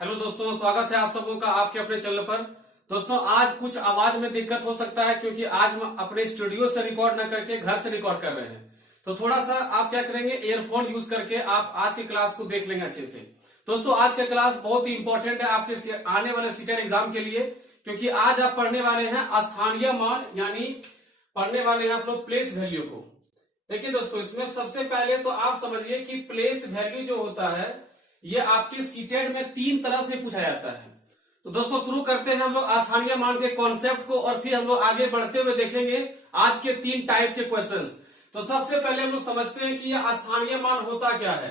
Hello दोस्तों, स्वागत है आप सबों का आपके अपने चैनल पर। दोस्तों, आज कुछ आवाज में दिक्कत हो सकता है क्योंकि आज हम अपने स्टूडियो से रिकॉर्ड ना करके घर से रिकॉर्ड कर रहे हैं। तो थोड़ा सा आप क्या करेंगे, ईयरफोन यूज करके आप आज की क्लास को देख लेंगे अच्छे से। दोस्तों, आज का क्लास बहुत ही इंपॉर्टेंट है आपके आने वाले सीटेट एग्जाम के लिए, क्योंकि आज आप पढ़ने वाले हैं स्थानीय मान, यानी पढ़ने वाले हैं आप लोग प्लेस वैल्यू को। देखिए दोस्तों, इसमें सबसे पहले तो आप समझिए कि प्लेस वैल्यू जो होता है ये आपके सीटेट में तीन तरह से पूछा जाता है। तो दोस्तों, शुरू करते हैं हम लोग स्थानीय मान के कॉन्सेप्ट को, और फिर हम लोग आगे बढ़ते हुए देखेंगे आज के तीन टाइप के क्वेश्चंस। तो सबसे पहले हम लोग समझते हैं कि यह स्थानीय मान होता क्या है।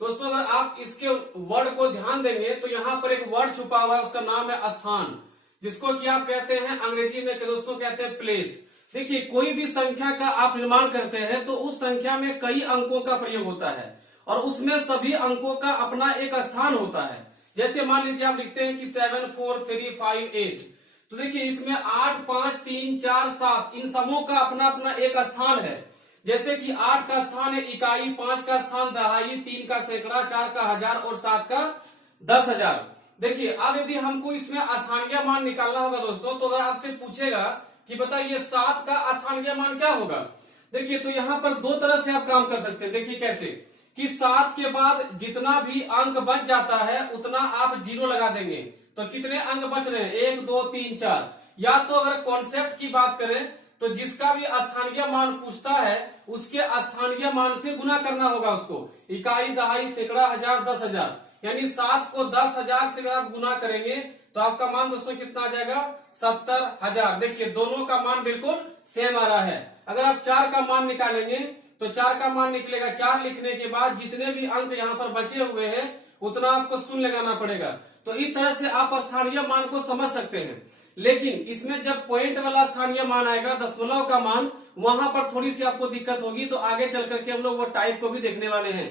दोस्तों, अगर आप इसके वर्ड को ध्यान देंगे तो यहाँ पर एक वर्ड छुपा हुआ है, उसका नाम है स्थान, जिसको कि आप कहते हैं अंग्रेजी में दोस्तों कहते हैं प्लेस। देखिए, कोई भी संख्या का आप निर्माण करते हैं तो उस संख्या में कई अंकों का प्रयोग होता है और उसमें सभी अंकों का अपना एक स्थान होता है। जैसे मान लीजिए आप लिखते हैं कि 7 4 3 5 8, तो देखिए इसमें 8 5 3 4 7 इन समूह का अपना अपना एक स्थान है। जैसे कि 8 का स्थान है इकाई, 5 का स्थान दहाई, 3 का सैकड़ा, 4 का हजार और 7 का 10,000। देखिए, अब यदि हमको इसमें स्थानीय मान निकालना होगा दोस्तों, तो अगर आपसे पूछेगा कि बताइए 7 का स्थानीय मान क्या होगा, देखिए तो यहाँ पर दो तरह से आप काम कर सकते हैं। देखिए कैसे कि 7 के बाद जितना भी अंक बच जाता है उतना आप 0 लगा देंगे, तो कितने अंक बच रहे हैं 1 2 3 4। या तो अगर कॉन्सेप्ट की बात करें तो जिसका भी स्थानीय मान पूछता है उसके स्थानीय मान से गुना करना होगा उसको, इकाई दहाई सैकड़ा हजार 10,000, यानी 7 को 10,000 से अगर आप गुना करेंगे तो आपका मान दोस्तों कितना आ जाएगा 70,000। देखिए दोनों का मान बिल्कुल सेम आ रहा है। अगर आप 4 का मान निकालेंगे तो 4 का मान निकलेगा, 4 लिखने के बाद जितने भी अंक यहाँ पर बचे हुए हैं उतना आपको शून्य लगाना पड़ेगा। तो इस तरह से आप स्थानीय मान को समझ सकते हैं। लेकिन इसमें जब पॉइंट वाला स्थानीय मान आएगा, दशमलव का मान, वहां पर थोड़ी सी आपको दिक्कत होगी। तो आगे चल करके हम लोग वो टाइप को भी देखने वाले हैं।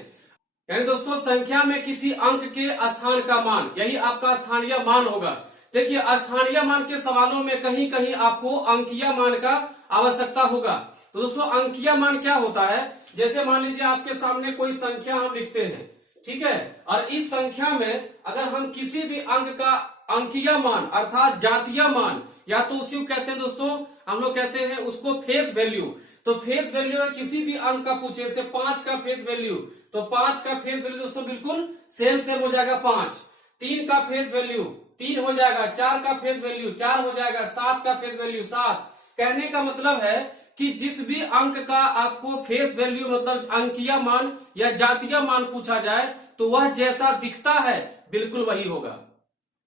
यानी दोस्तों, संख्या में किसी अंक के स्थान का मान, यही आपका स्थानीय मान होगा। देखिए, स्थानीय मान के सवालों में कहीं कहीं आपको अंकीय मान का आवश्यकता होगा। तो दोस्तों, अंकीय मान क्या होता है, जैसे मान लीजिए आपके सामने कोई संख्या हम लिखते हैं, ठीक है, और इस संख्या में अगर हम किसी भी अंक का अंकीय मान अर्थात जातीय मान, या तो उसी को कहते हैं दोस्तों, हम लोग कहते हैं उसको फेस वैल्यू। तो फेस वैल्यू अगर किसी भी अंक का पूछे, जैसे 5 का फेस वैल्यू, तो 5 का फेस वैल्यू दोस्तों बिल्कुल सेम हो जाएगा 5। 3 का फेस वैल्यू 3 हो जाएगा, 4 का फेस वैल्यू 4 हो जाएगा, 7 का फेस वैल्यू 7। कहने का मतलब है कि जिस भी अंक का आपको फेस वैल्यू मतलब अंकीय मान या जातीय मान पूछा जाए तो वह जैसा दिखता है बिल्कुल वही होगा।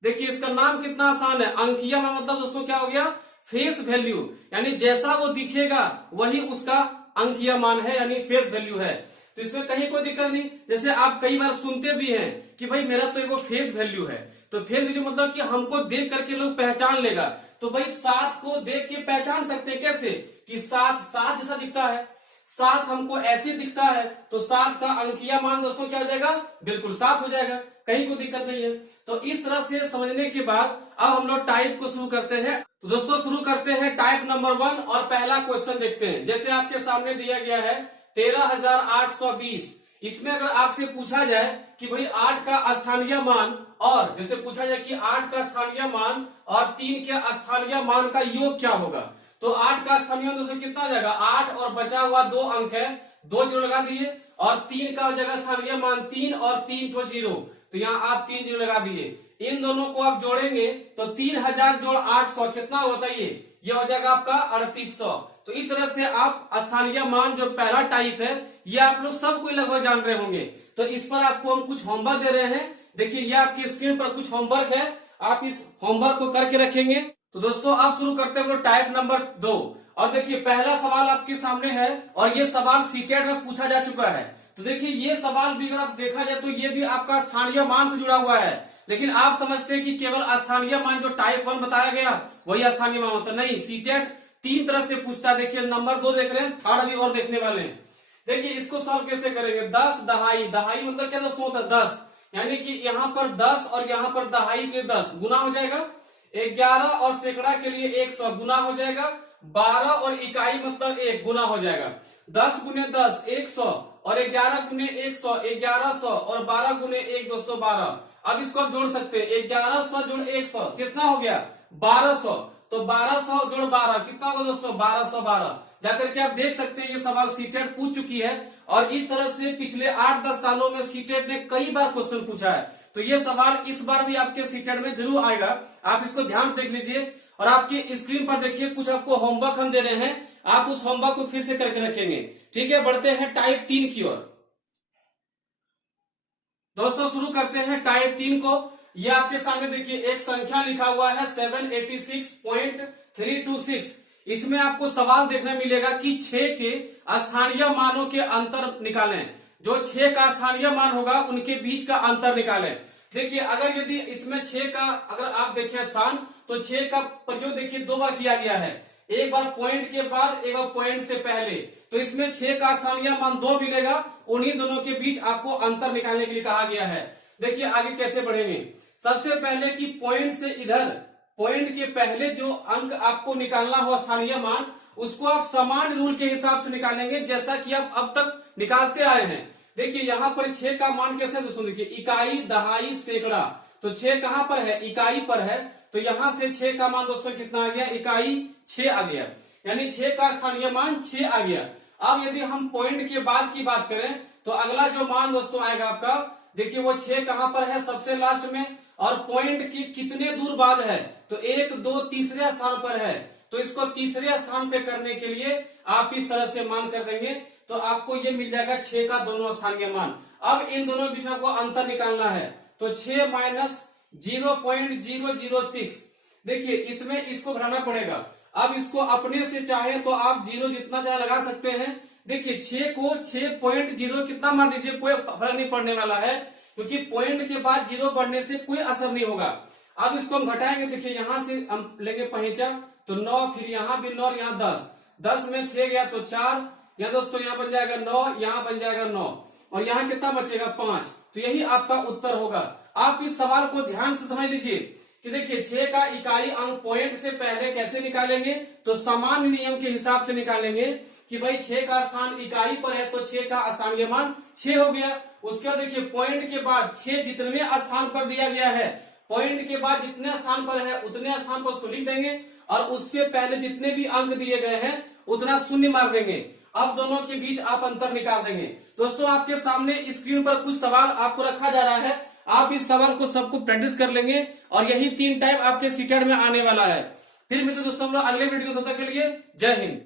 देखिए, इसका नाम कितना आसान है। अंकीय मान मतलब दोस्तों क्या हो गया, फेस वैल्यू, यानी जैसा वो दिखेगा वही उसका अंकीय मान है, यानी फेस वैल्यू है। तो इसमें कहीं कोई दिक्कत नहीं। जैसे आप कई बार सुनते भी हैं कि भाई मेरा तो एक फेस वैल्यू है, तो फेस वैल्यू मतलब कि हमको देख करके लोग पहचान लेगा। तो भाई 7 को देख के पहचान सकते हैं कैसे, कि 7 जैसा दिखता है, 7 हमको ऐसे दिखता है, तो 7 का अंकीय मान दोस्तों क्या हो जाएगा, बिल्कुल 7 हो जाएगा, कहीं कोई दिक्कत नहीं है। तो इस तरह से समझने के बाद अब हम लोग टाइप को शुरू करते हैं। तो दोस्तों शुरू करते हैं टाइप नंबर 1 और पहला क्वेश्चन देखते हैं। जैसे आपके सामने दिया गया है 13,820। इसमें अगर आपसे पूछा जाए कि भाई 8 का स्थानीय मान, और जैसे पूछा जाए कि 8 का स्थानीय मान और 3 के स्थानीय मान का योग क्या होगा, तो 8 का स्थानीय मान दोस्तों कितना आ जाएगा 8, और बचा हुआ 2 अंक है, 2 जीरो लगा दिए, और 3 का जगह स्थानीय मान 3 और 3 तो 0, तो यहाँ आप 3 जीरो लगा दिए। इन दोनों को आप जोड़ेंगे तो 3000 जोड़ 800 कितना होता है, ये हो जाएगा आपका 3800। तो इस तरह से आप स्थानीय मान जो पहला टाइप है ये आप लोग सब कोई लगभग जान रहे होंगे। तो इस पर आपको हम कुछ होमवर्क दे रहे हैं। देखिए, ये आपकी स्क्रीन पर कुछ होमवर्क है, आप इस होमवर्क को करके रखेंगे। तो दोस्तों आप शुरू करते हैं टाइप नंबर 2। और देखिए, पहला सवाल आपके सामने है और ये सवाल सीटेट में पूछा जा चुका है। तो देखिए, ये सवाल भी अगर आप देखा जाए तो ये भी आपका स्थानीय मान से जुड़ा हुआ है, लेकिन आप समझते हैं कि केवल स्थानीय मान जो टाइप 1 बताया गया वही स्थानीय मान होता नहीं। सीटेट 3 तरह से पूछता है। देखिए नंबर 2 देख रहे हैं, थर्ड अभी और देखने वाले हैं। देखिए इसको सॉल्व कैसे करेंगे, 10 दहाई, दहाई मतलब क्या दोस्तों होता है 10, यानी कि यहाँ पर 10 और यहाँ पर दहाई के लिए 10 गुना हो जाएगा, 11 और सैकड़ा के लिए 100 गुना हो जाएगा, 12 और इकाई मतलब 1 गुना हो जाएगा, 10 गुने 10 100, और 11 गुने 100 1100, और 12 गुने 1 212। अब इसको आप जोड़ सकते हैं, 1100 जोड़ 100 कितना हो गया 1200। तो 1200 जोड़ 12 कितना होगा दोस्तों 1212। जाकर के आप देख सकते हैं ये सवाल सीटेट पूछ चुकी है और इस तरह से पिछले 8-10 सालों में सीटेट ने कई बार क्वेश्चन पूछा है। तो ये सवाल इस बार भी आपके सीटेट में जरूर आएगा, आप इसको ध्यान से देख लीजिए। और आपके स्क्रीन पर देखिए कुछ आपको होमवर्क हम दे रहे हैं, आप उस होमवर्क को फिर से करके रखेंगे। ठीक है, बढ़ते हैं टाइप 3 की ओर। दोस्तों शुरू करते हैं टाइप 3 को। ये आपके सामने देखिए एक संख्या लिखा हुआ है 786.326। इसमें आपको सवाल देखने मिलेगा कि 6 के स्थानीय मानों के अंतर निकालें। जो 6 का स्थानीय मान होगा उनके बीच का अंतर निकालें। देखिए अगर यदि इसमें 6 का अगर आप देखें स्थान, तो 6 का प्रयोग देखिए 2 बार किया गया है, एक बार पॉइंट के बाद एक बार पॉइंट से पहले। तो इसमें 6 का स्थानीय मान 2 मिलेगा, उन्हीं दोनों के बीच आपको अंतर निकालने के लिए कहा गया है। देखिए आगे कैसे बढ़ेंगे। सबसे पहले कि पॉइंट से इधर, पॉइंट के पहले जो अंक आपको निकालना हो स्थानीय मान, उसको आप समान रूल के हिसाब से निकालेंगे जैसा कि आप अब तक निकालते आए हैं। देखिए यहाँ पर 6 का मान कैसे है दोस्तों, देखिए इकाई, दहाई, सैकड़ा। तो 6 कहां पर है, इकाई पर है, तो यहां से 6 का मान दोस्तों कितना आ गया, इकाई 6 आ गया, यानी 6 का स्थानीय मान 6 आ गया। अब यदि हम पॉइंट के बाद की बात करें तो अगला जो मान दोस्तों आएगा आपका, देखिए वो 6 कहां पर है, सबसे लास्ट में, और पॉइंट के कितने दूर बाद है, तो 1, 2, तीसरे स्थान पर है। तो इसको तीसरे स्थान पे करने के लिए आप इस तरह से मान कर देंगे, तो आपको ये मिल जाएगा 6 का दोनों स्थानीय मान। अब इन दोनों के बीच में आपको अंतर निकालना है, तो 6 माइनस 0.006। देखिए इसमें इसको घटाना पड़ेगा। अब इसको अपने से चाहे तो आप 0 जितना चाहे लगा सकते हैं। देखिए 6 को 6.0 कितना मार दीजिए, कोई फर्क नहीं पड़ने वाला है, क्योंकि पॉइंट के बाद 0 बढ़ने से कोई असर नहीं होगा। अब इसको हम घटाएंगे, देखिए यहां से हम लेंगे पहिचा, तो 9, फिर यहाँ भी 9 और यहाँ 10, 10 में 6 गया तो 4, यहाँ दोस्तों यहाँ बन जाएगा 9, यहाँ बन जाएगा 9, और यहाँ कितना बचेगा 5। तो यही आपका उत्तर होगा। आप इस सवाल को ध्यान से समझ लीजिए कि देखिए 6 का इकाई अंक पॉइंट से पहले कैसे निकालेंगे, तो सामान्य नियम के हिसाब से निकालेंगे कि भाई 6 का स्थान इकाई पर है तो 6 का स्थानीय मान 6 हो गया। उसके बाद देखिए पॉइंट के बाद 6 जितने स्थान पर दिया गया है, पॉइंट के बाद जितने स्थान पर है उतने स्थान पर उसको लिख देंगे, और उससे पहले जितने भी अंक दिए गए हैं उतना शून्य मार देंगे। अब दोनों के बीच आप अंतर निकाल देंगे। दोस्तों आपके सामने स्क्रीन पर कुछ सवाल आपको रखा जा रहा है, आप इस सवाल को सबको प्रैक्टिस कर लेंगे, और यही 3 टाइप आपके सीटेट में आने वाला है। फिर मिलते दोस्तों अगले वीडियो, तब तक के लिए जय हिंद।